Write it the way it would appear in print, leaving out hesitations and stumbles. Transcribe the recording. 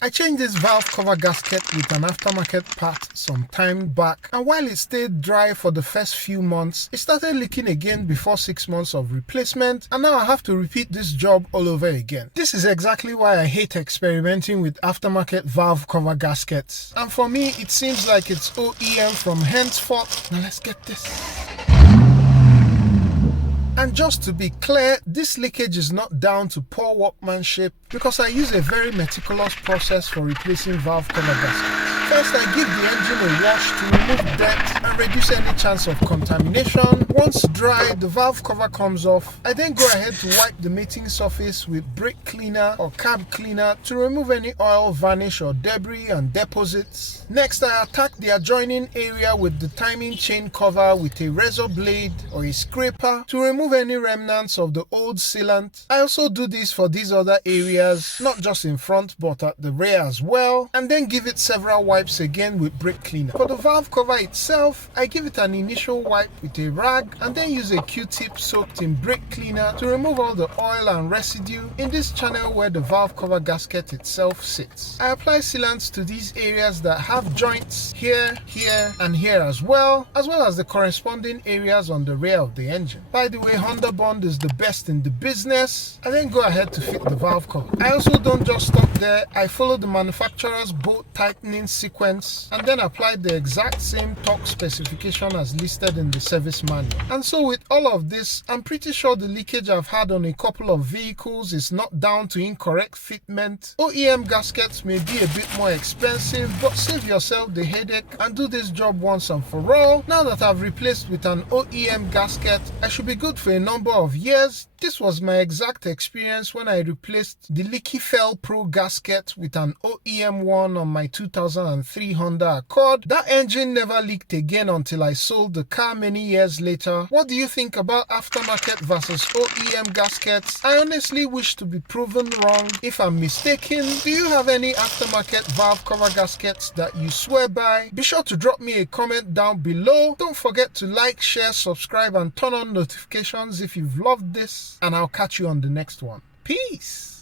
I changed this valve cover gasket with an aftermarket part some time back, and while it stayed dry for the first few months, it started leaking again before 6 months of replacement, and now I have to repeat this job all over again. This is exactly why I hate experimenting with aftermarket valve cover gaskets, and for me it seems like it's OEM from henceforth. Now let's get this. And just to be clear, this leakage is not down to poor workmanship because I use a very meticulous process for replacing valve cover gaskets. First, I give the engine a wash to remove dirt and reduce any chance of contamination. Once dry, the valve cover comes off. I then go ahead to wipe the mating surface with brake cleaner or cab cleaner to remove any oil, varnish or debris and deposits. Next, I attack the adjoining area with the timing chain cover with a razor blade or a scraper to remove any remnants of the old sealant. I also do this for these other areas, not just in front but at the rear as well, and then give it several wipes again with brake cleaner. For the valve cover itself, I give it an initial wipe with a rag and then use a Q-tip soaked in brake cleaner to remove all the oil and residue in this channel where the valve cover gasket itself sits. I apply sealants to these areas that have joints here, here and here as well as the corresponding areas on the rear of the engine. By the way, Honda Bond is the best in the business. I then go ahead to fit the valve cover. I also don't just stop there. I follow the manufacturer's bolt tightening sequence and then apply the exact same torque specification as listed in the service manual. And so with all of this, I'm pretty sure the leakage I've had on a couple of vehicles is not down to incorrect fitment. OEM gaskets may be a bit more expensive, but save yourself the headache and do this job once and for all. Now that I've replaced with an OEM gasket, I should be good for a number of years. This was my exact experience when I replaced the Leaky Fell Pro gasket with an OEM one on my 2003 Honda Accord. That engine never leaked again until I sold the car many years later. What do you think about aftermarket versus OEM gaskets? I honestly wish to be proven wrong. If I'm mistaken, do you have any aftermarket valve cover gaskets that you swear by? Be sure to drop me a comment down below. Don't forget to like, share, subscribe and turn on notifications if you've loved this. And I'll catch you on the next one. Peace!